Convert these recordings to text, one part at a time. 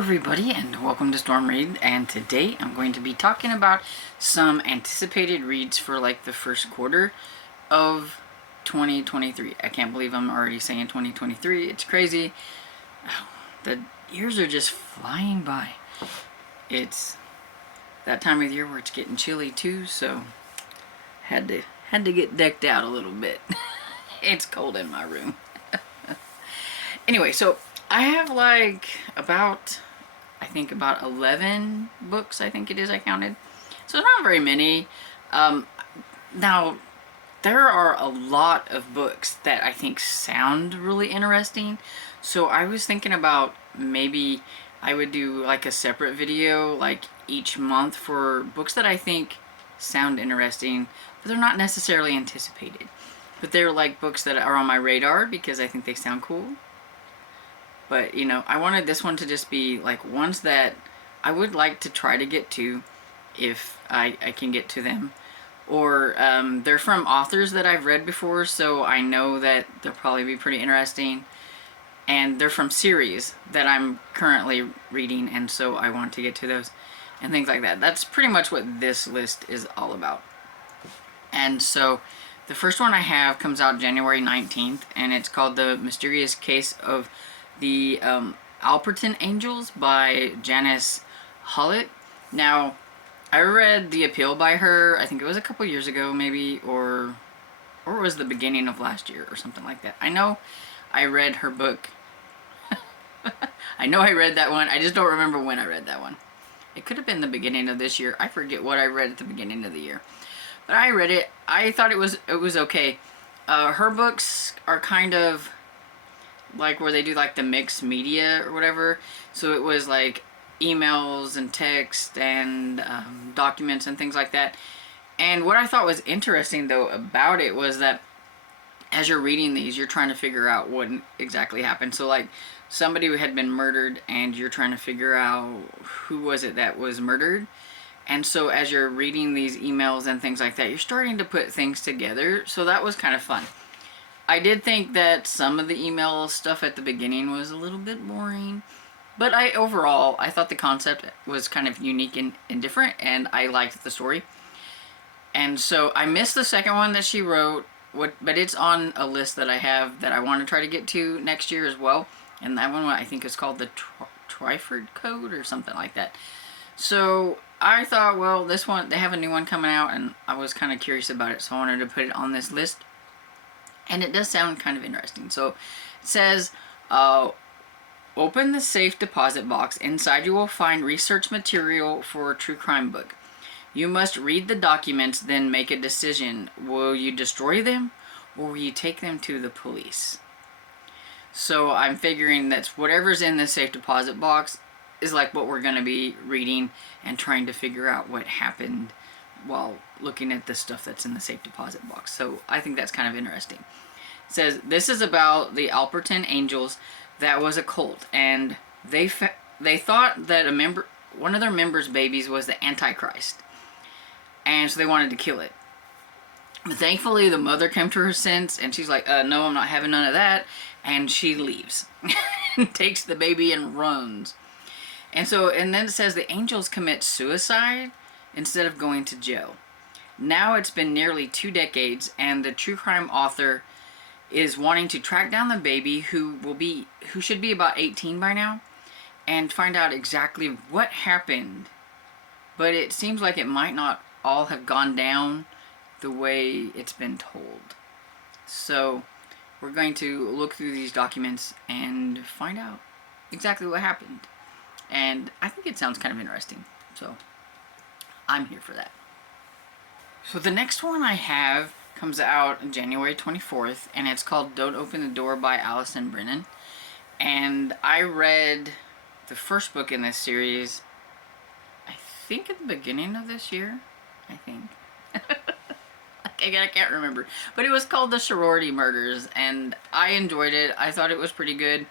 everybody, and welcome to Storm Read, and today I'm going to be talking about some anticipated reads for like the first quarter of 2023. I can't believe I'm already saying 2023. It's crazy. The years are just flying by. It's that time of year where it's getting chilly too, so had to get decked out a little bit. It's cold in my room. Anyway, so I have like I think about 11 books, I think it is, I counted. So not very many. Now, there are a lot of books that I think sound really interesting. So I was thinking about maybe I would do like a separate video like each month for books that I think sound interesting, but they're not necessarily anticipated. But they're like books that are on my radar because I think they sound cool. But, you know, I wanted this one to just be like ones that I would like to try to get to if I can get to them. Or they're from authors that I've read before, so I know that they'll probably be pretty interesting. And they're from series that I'm currently reading, and so I want to get to those and things like that. That's pretty much what this list is all about. And so the first one I have comes out January 19th, and it's called The Mysterious Case of the Alperton Angels by Janice Hallett. Now, I read The Appeal by her, I think it was a couple years ago maybe, or it was the beginning of last year or something like that. I know I read her book. I know I read that one. I just don't remember when I read that one. It could have been the beginning of this year. I forget what I read at the beginning of the year. But I read it. I thought it was okay. Her books are kind of like where they do like the mixed media or whatever. So it was like emails and text and documents and things like that. And what I thought was interesting though about it was that as you're reading these, you're trying to figure out what exactly happened. So like somebody who had been murdered and you're trying to figure out who was it that was murdered. And so as you're reading these emails and things like that, you're starting to put things together. So that was kind of fun. I did think that some of the email stuff at the beginning was a little bit boring, but overall, I thought the concept was kind of unique and different, and I liked the story. And so I missed the second one that she wrote, but it's on a list that I have that I want to try to get to next year as well. And that one I think is called the Twyford Code or something like that. So I thought, well, this one, they have a new one coming out, and I was kind of curious about it, so I wanted to put it on this list. And it does sound kind of interesting. So it says, open the safe deposit box. Inside you will find research material for a true crime book. You must read the documents, then make a decision. Will you destroy them, or will you take them to the police? So I'm figuring that whatever's in the safe deposit box is like what we're going to be reading and trying to figure out what happened while looking at the stuff that's in the safe deposit box. So I think that's kind of interesting. It says, this is about the Alperton Angels. That was a cult, and they thought that one of their members' babies was the Antichrist, and so they wanted to kill it. But thankfully the mother came to her sense, and she's like, no, I'm not having none of that, and she leaves. Takes the baby and runs. And then it says the angels commit suicide instead of going to jail. Now it's been nearly 2 decades, and the true crime author is wanting to track down the baby who should be about 18 by now, and find out exactly what happened. But it seems like it might not all have gone down the way it's been told. So we're going to look through these documents and find out exactly what happened. And I think it sounds kind of interesting. So I'm here for that. So the next one I have comes out January 24th, and it's called Don't Open the Door by Allison Brennan. And I read the first book in this series, I think at the beginning of this year, I think. I can't remember. But it was called The Sorority Murders, and I enjoyed it. I thought it was pretty good.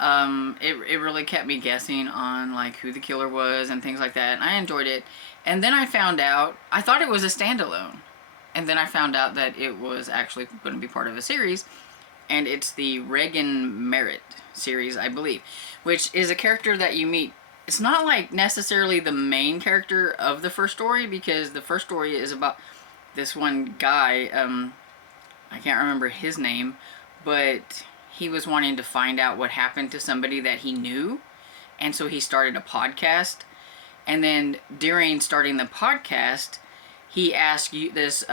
It really kept me guessing on like who the killer was and things like that, and I enjoyed it. And then I found out, I thought it was a standalone, and then I found out that it was actually going to be part of a series, and it's the Regan Merritt series, I believe, which is a character that you meet. It's not like necessarily the main character of the first story, because the first story is about this one guy, I can't remember his name, but he was wanting to find out what happened to somebody that he knew, and so he started a podcast. And then during starting the podcast, he asked this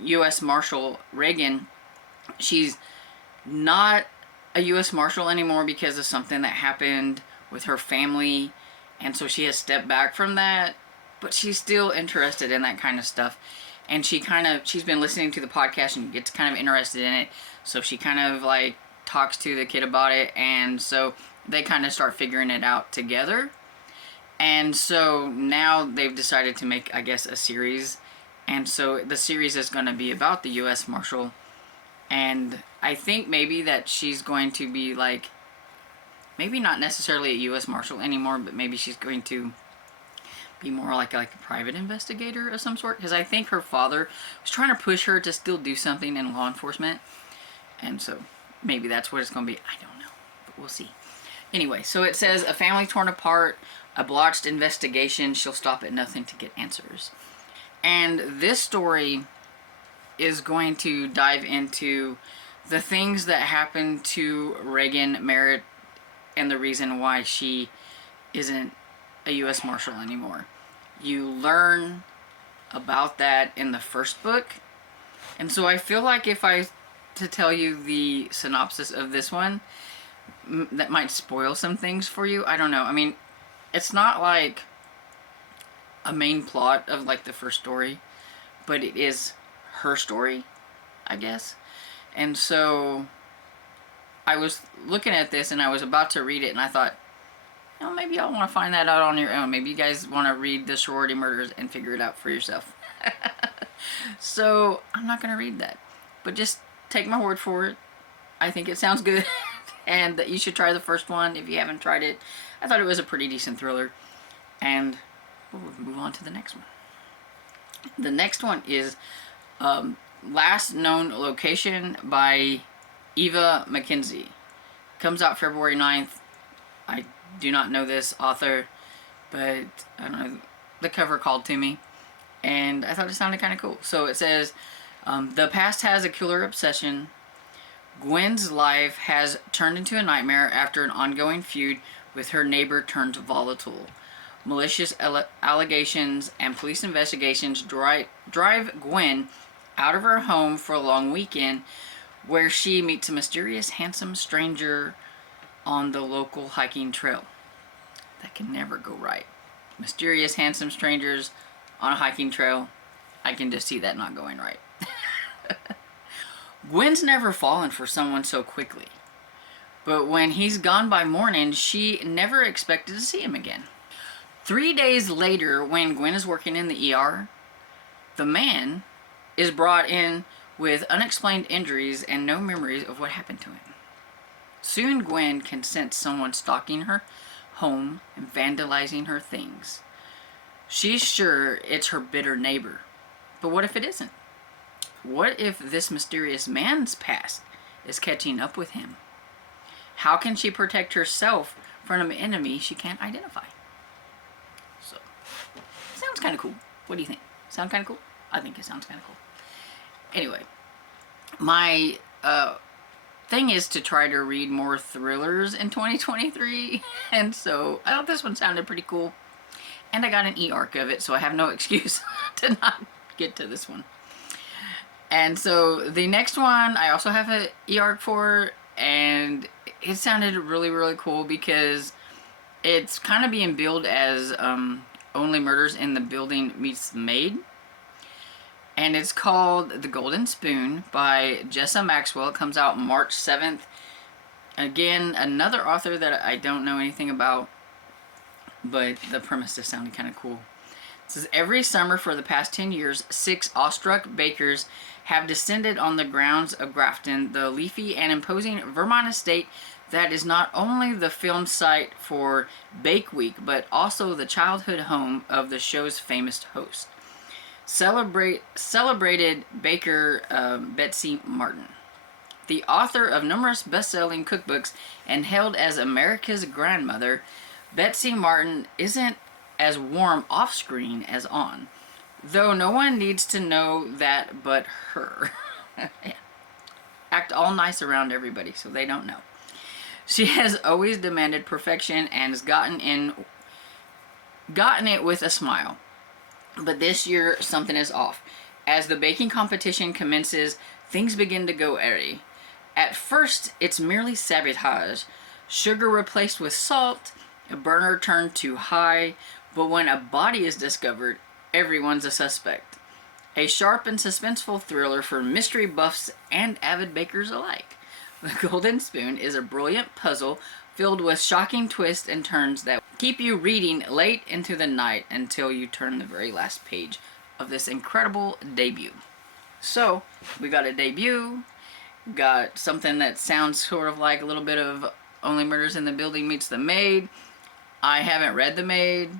U.S. Marshal Reagan. She's not a U.S. Marshal anymore because of something that happened with her family, and so she has stepped back from that, but she's still interested in that kind of stuff. And she's been listening to the podcast and gets kind of interested in it, so she kind of like talks to the kid about it, and so they kind of start figuring it out together. And so now they've decided to make, I guess, a series. And so the series is going to be about the U.S. Marshal. And I think maybe that she's going to be like, maybe not necessarily a U.S. Marshal anymore, but maybe she's going to be more like a private investigator of some sort. Because I think her father was trying to push her to still do something in law enforcement. And so maybe that's what it's going to be. I don't know, but we'll see. Anyway, so it says, a family torn apart, a blotched investigation, she'll stop at nothing to get answers. And this story is going to dive into the things that happened to Regan Merritt and the reason why she isn't a U.S. Marshal anymore. You learn about that in the first book. And so I feel like if I to tell you the synopsis of this one, that might spoil some things for you. I don't know. I mean, it's not like a main plot of like the first story, but it is her story, I guess. And so I was looking at this and I was about to read it, and I thought, you know, maybe y'all want to find that out on your own. Maybe you guys want to read the sorority murders and figure it out for yourself. So I'm not going to read that, but just take my word for it. I think it sounds good. And that you should try the first one if you haven't tried it. I thought it was a pretty decent thriller. And we'll move on to the next one. The next one is Last Known Location by Eva McKenzie. Comes out February 9th. I do not know this author, but I don't know, the cover called to me, and I thought it sounded kind of cool. So it says, the past has a killer obsession. Gwen's life has turned into a nightmare after an ongoing feud with her neighbor turns volatile. Malicious allegations and police investigations drive Gwen out of her home for a long weekend, where she meets a mysterious, handsome stranger on the local hiking trail. That can never go right. Mysterious, handsome strangers on a hiking trail. I can just see that not going right. Gwen's never fallen for someone so quickly. But when he's gone by morning, she never expected to see him again. 3 days later, when Gwen is working in the ER, the man is brought in with unexplained injuries and no memories of what happened to him. Soon Gwen can sense someone stalking her home and vandalizing her things. She's sure it's her bitter neighbor. But what if it isn't? What if this mysterious man's past is catching up with him? How can she protect herself from an enemy she can't identify? So, sounds kind of cool. What do you think? Sound kind of cool? I think it sounds kind of cool. Anyway, my thing is to try to read more thrillers in 2023, and so I thought this one sounded pretty cool. And I got an e-arc of it, so I have no excuse to not get to this one. And so the next one I also have an e-arc for, and it sounded really, really cool because it's kind of being billed as Only Murders in the Building Meets the Maid. And it's called The Golden Spoon by Jessa Maxwell. It comes out March 7th. Again, another author that I don't know anything about, but the premise just sounded kind of cool. It says, every summer for the past 10 years, 6 awestruck bakers have descended on the grounds of Grafton, the leafy and imposing Vermont estate that is not only the film site for Bake Week, but also the childhood home of the show's famous host, celebrated baker Betsy Martin. The author of numerous best-selling cookbooks and hailed as America's grandmother, Betsy Martin isn't as warm off-screen as on, though no one needs to know that but her. Yeah. Act all nice around everybody so they don't know. She has always demanded perfection and has gotten it with a smile. But this year, something is off. As the baking competition commences, things begin to go airy. At first, it's merely sabotage. Sugar replaced with salt, a burner turned too high, but when a body is discovered, everyone's a suspect. A sharp and suspenseful thriller for mystery buffs and avid bakers alike. The Golden Spoon is a brilliant puzzle filled with shocking twists and turns that keep you reading late into the night until you turn the very last page of this incredible debut. So, we got a debut, got something that sounds sort of like a little bit of Only Murders in the Building meets The Maid. I haven't read The Maid,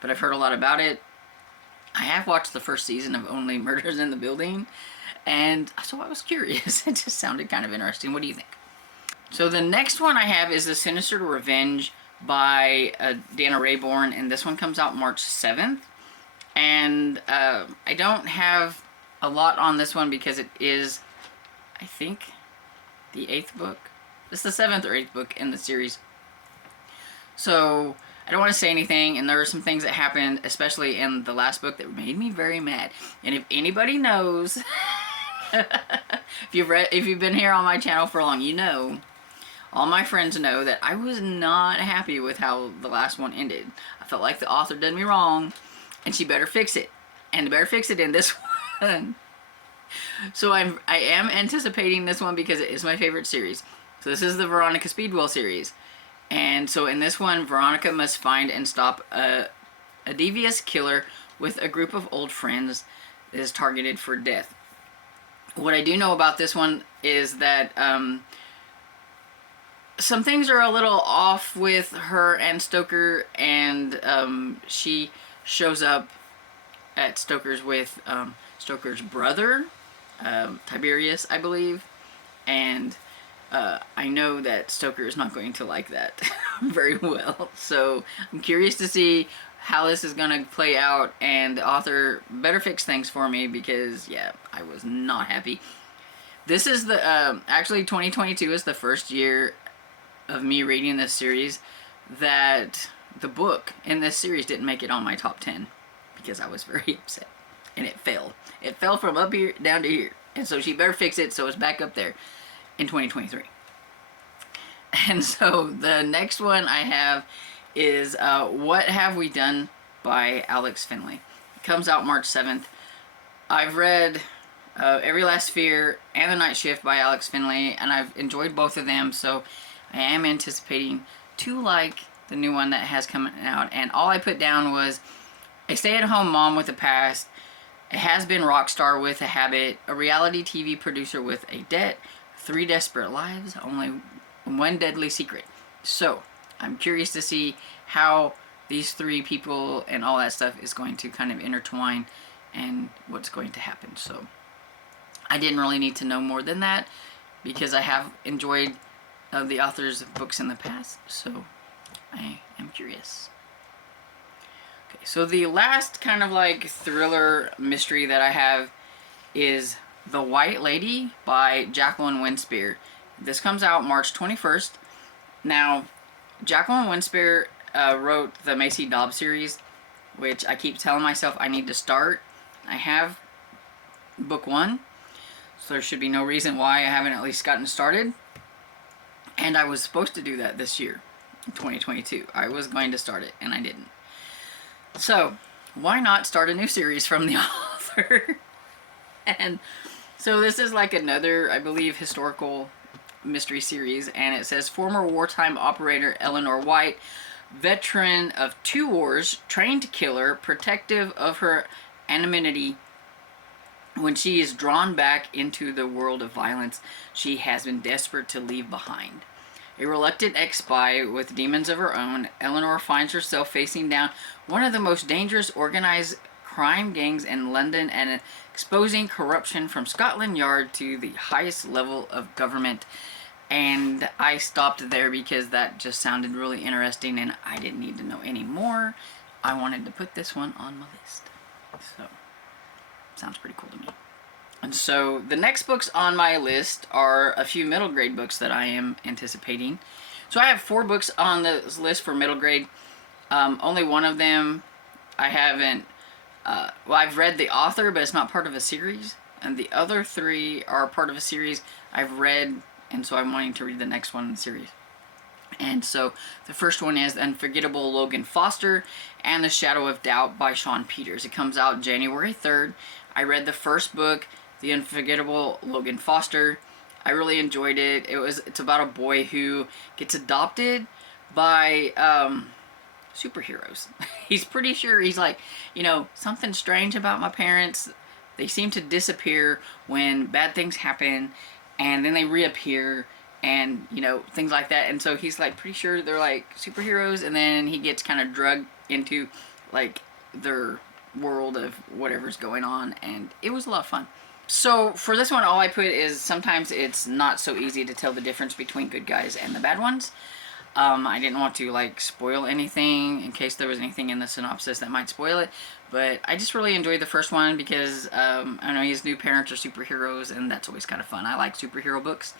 but I've heard a lot about it. I have watched the first season of Only Murders in the Building, and so I was curious. It just sounded kind of interesting. What do you think? So the next one I have is The Sinister Revenge by Dana Raybourn, and this one comes out March 7th. And I don't have a lot on this one because it is, I think, the 8th book. It's the 7th or 8th book in the series. So I don't want to say anything, and there are some things that happened, especially in the last book, that made me very mad. And if anybody knows, if you've been here on my channel for long, you know, all my friends know that I was not happy with how the last one ended. I felt like the author did me wrong, and she better fix it. And better fix it in this one. So I am anticipating this one because it is my favorite series. So this is the Veronica Speedwell series. And so in this one, Veronica must find and stop a devious killer with a group of old friends that is targeted for death. What I do know about this one is that some things are a little off with her and Stoker, and she shows up at Stoker's with Stoker's brother, Tiberius, I believe, and I know that Stoker is not going to like that very well. So I'm curious to see how this is going to play out, and the author better fix things for me because, yeah, I was not happy. This is the, actually 2022 is the first year of me reading this series that the book in this series didn't make it on my top 10 because I was very upset. And it fell. It fell from up here down to here. And so she better fix it so it's back up there in 2023. And so the next one I have is What Have We Done by Alex Finley. It comes out March 7th. I've read Every Last Fear and The Night Shift by Alex Finley, and I've enjoyed both of them, so I am anticipating to like the new one that has come out. And all I put down was a stay-at-home mom with a past, a has-been rock star with a habit, a reality TV producer with a debt, 3 desperate lives, only one deadly secret. So I'm curious to see how these 3 people and all that stuff is going to kind of intertwine and what's going to happen. So I didn't really need to know more than that because I have enjoyed the author's books in the past, so I am curious. Okay, so the last kind of like thriller mystery that I have is The White Lady by Jacqueline WINSPEAR. This comes out March 21st. Now, Jacqueline WINSPEAR wrote the Macy Dobbs series, which I keep telling myself I need to start. I have book 1, so there should be no reason why I haven't at least gotten started. And I was supposed to do that this year, 2022. I was going to start it, and I didn't. So, why not start a new series from the author? And so this is like another, I believe, historical mystery series, and it says former wartime operator Eleanor White, veteran of 2 wars, trained killer, protective of her anonymity. When she is drawn back into the world of violence she has been desperate to leave behind. A reluctant ex-spy with demons of her own, Eleanor finds herself facing down one of the most dangerous organized crime gangs in London and exposing corruption from Scotland Yard to the highest level of government. And I stopped there because that just sounded really interesting and I didn't need to know any more. I wanted to put this one on my list. So, sounds pretty cool to me. And so, the next books on my list are a few middle grade books that I am anticipating. So I have 4 books on this list for middle grade. Only one of them I haven't, well, I've read the author, but it's not part of a series. And the other 3 are part of a series I've read, and so I'm wanting to read the next one in the series. And so the first one is The Unforgettable Logan Foster and The Shadow of Doubt by Sean Peters. It comes out January 3rd. I read the first book, The Unforgettable Logan Foster. I really enjoyed it. It's about a boy who gets adopted by superheroes. He's pretty sure, he's like, you know, something strange about my parents. They seem to disappear when bad things happen, and then they reappear, and, you know, things like that. And so he's like pretty sure they're like superheroes, and then he gets kind of drugged into like their world of whatever's going on, and it was a lot of fun. So for this one, all I put is sometimes it's not so easy to tell the difference between good guys and the bad ones. I didn't want to like spoil anything in case there was anything in the synopsis that might spoil it, but I just really enjoyed the first one because I know his new parents are superheroes, and that's always kind of fun. I like superhero books,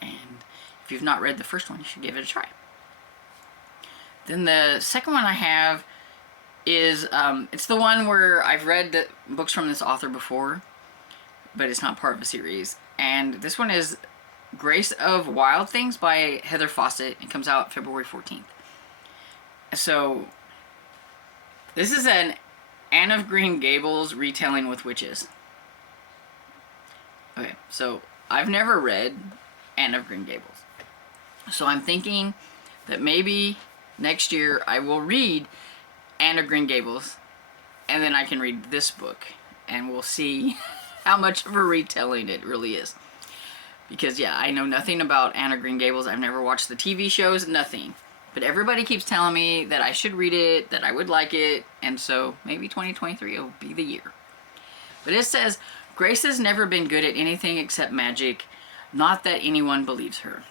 and if you've not read the first one, you should give it a try. Then the second one I have is it's the one where I've read the books from this author before, but it's not part of a series. And this one is Grace of Wild Things by Heather Fawcett. It comes out February 14th. So, this is an Anne of Green Gables retelling with witches. Okay, so I've never read Anne of Green Gables. So I'm thinking that maybe next year I will read Anne of Green Gables, and then I can read this book, and we'll see how much of a retelling it really is. Because, yeah, I know nothing about Anne of Green Gables. I've never watched the TV shows, nothing. But everybody keeps telling me that I should read it, that I would like it, and so maybe 2023 will be the year. But it says, Grace has never been good at anything except magic, not that anyone believes her.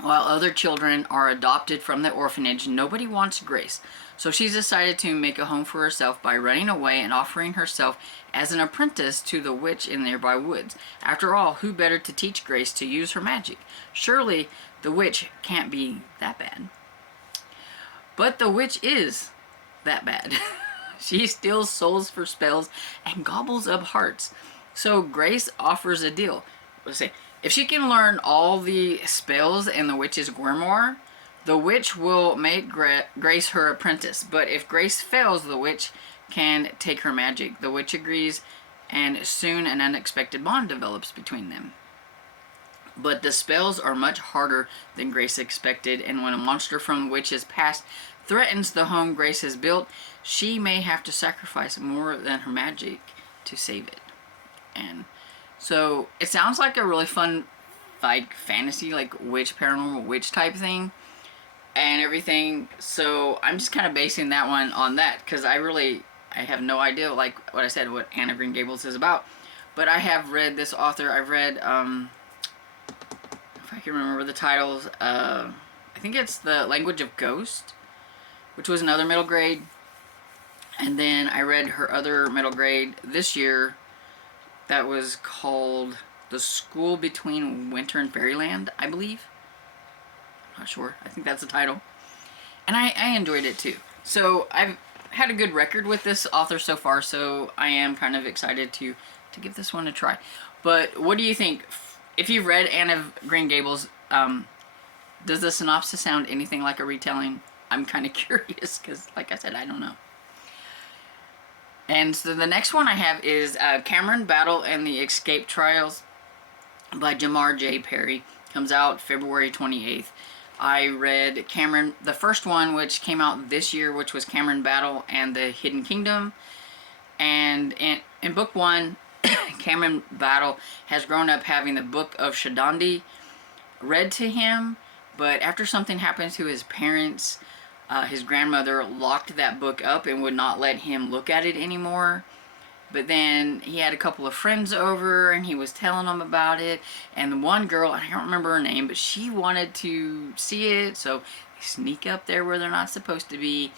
While other children are adopted from the orphanage, nobody wants Grace. So she's decided to make a home for herself by running away and offering herself as an apprentice to the witch in nearby woods. After all, who better to teach Grace to use her magic? Surely the witch can't be that bad. But the witch is that bad. She steals souls for spells and gobbles up hearts. So Grace offers a deal. Let's say, if she can learn all the spells in the witch's grimoire, the witch will make Grace her apprentice. But if Grace fails, the witch can take her magic. The witch agrees, and soon an unexpected bond develops between them. But the spells are much harder than Grace expected, and when a monster from the witch's past threatens the home Grace has built, she may have to sacrifice more than her magic to save it. And so it sounds like a really fun, like, fantasy, like witch, paranormal witch type thing and everything. So I'm just kind of basing that one on that, because I have no idea, like what I said, what Anne of Green Gables is about. But I have read this author. I've read, if I can remember the titles, I think it's The Language of Ghost, which was another middle grade. And then I read her other middle grade this year that was called The School Between Winter and Fairyland, I believe. I'm not sure. I think that's the title. And I enjoyed it too. So I've had a good record with this author so far, so I am kind of excited to give this one a try. But what do you think? If you've read Anne of Green Gables, does the synopsis sound anything like a retelling? I'm kind of curious because, like I said, I don't know. And so the next one I have is Cameron Battle and the Escape Trials by Jamar J. Perry. Comes out February 28th. I read Cameron, the first one, which came out this year, which was Cameron Battle and the Hidden Kingdom. And in book one, Cameron Battle has grown up having the Book of Shadandi read to him, but after something happened to his parents, his grandmother locked that book up and would not let him look at it anymore. But then he had a couple of friends over and he was telling them about it. And the one girl, I don't remember her name, but she wanted to see it. So they sneak up there where they're not supposed to be.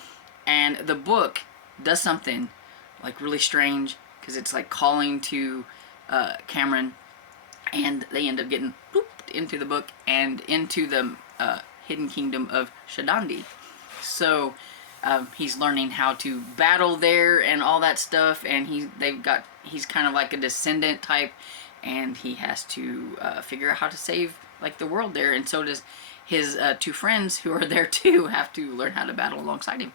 And the book does something like really strange, because it's like calling to Cameron. And they end up getting whooped into the book and into the hidden kingdom of Shadandi. So he's learning how to battle there and all that stuff, and he's kind of like a descendant type, and he has to figure out how to save like the world there, and so does his two friends who are there too have to learn how to battle alongside him.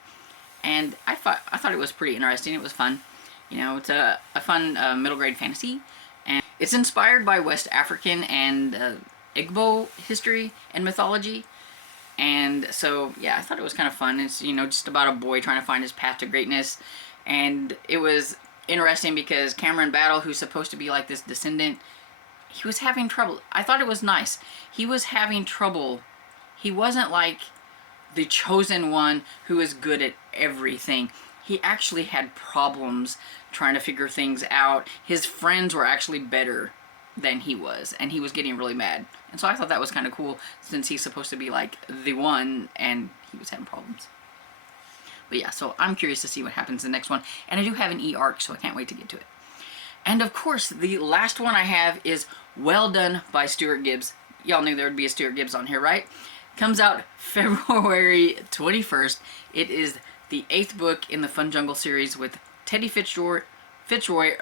And I thought it was pretty interesting. It was fun. You know, it's a fun middle grade fantasy, and it's inspired by West African and Igbo history and mythology. And so, yeah, I thought it was kind of fun. It's, you know, just about a boy trying to find his path to greatness. And it was interesting because Cameron Battle, who's supposed to be like this descendant, he was having trouble. I thought it was nice. He was having trouble. He wasn't like the chosen one who is good at everything. He actually had problems trying to figure things out. His friends were actually better than he was, and he was getting really mad. And so I thought that was kind of cool, since he's supposed to be like the one and he was having problems. But yeah, so I'm curious to see what happens in the next one, and I do have an e-arc, so I can't wait to get to it. And of course, the last one I have is Well Done by Stuart Gibbs. Y'all knew there would be a Stuart Gibbs on here, right? Comes out February 21st. It is the 8th book in the Fun Jungle series, with Teddy Fitzroy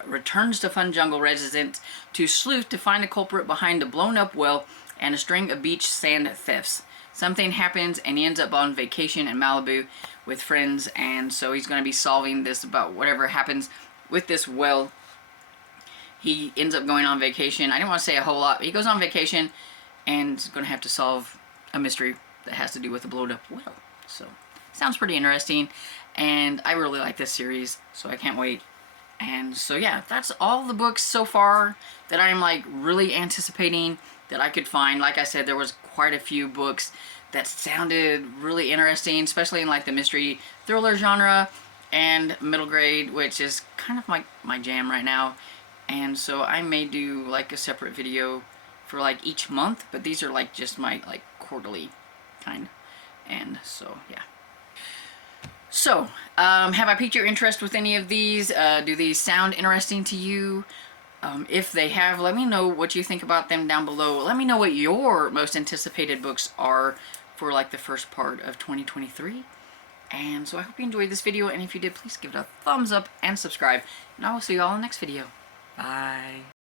returns to Fun Jungle residence to sleuth to find a culprit behind a blown-up well and a string of beach sand thefts. Something happens and he ends up on vacation in Malibu with friends, and so he's going to be solving this about whatever happens with this well. He ends up going on vacation. I didn't want to say a whole lot, but he goes on vacation and is going to have to solve a mystery that has to do with a blown-up well. So, sounds pretty interesting, and I really like this series, so I can't wait. And so yeah, that's all the books so far that I'm like really anticipating that I could find. Like I said, there was quite a few books that sounded really interesting, especially in like the mystery thriller genre and middle grade, which is kind of my jam right now. And so I may do like a separate video for like each month, but these are like just my like quarterly kind. And so yeah. So, have I piqued your interest with any of these? Do these sound interesting to you? If they have, let me know what you think about them down below. Let me know what your most anticipated books are for like the first part of 2023. And so I hope you enjoyed this video, and if you did, please give it a thumbs up and subscribe. And I will see you all in the next video. Bye.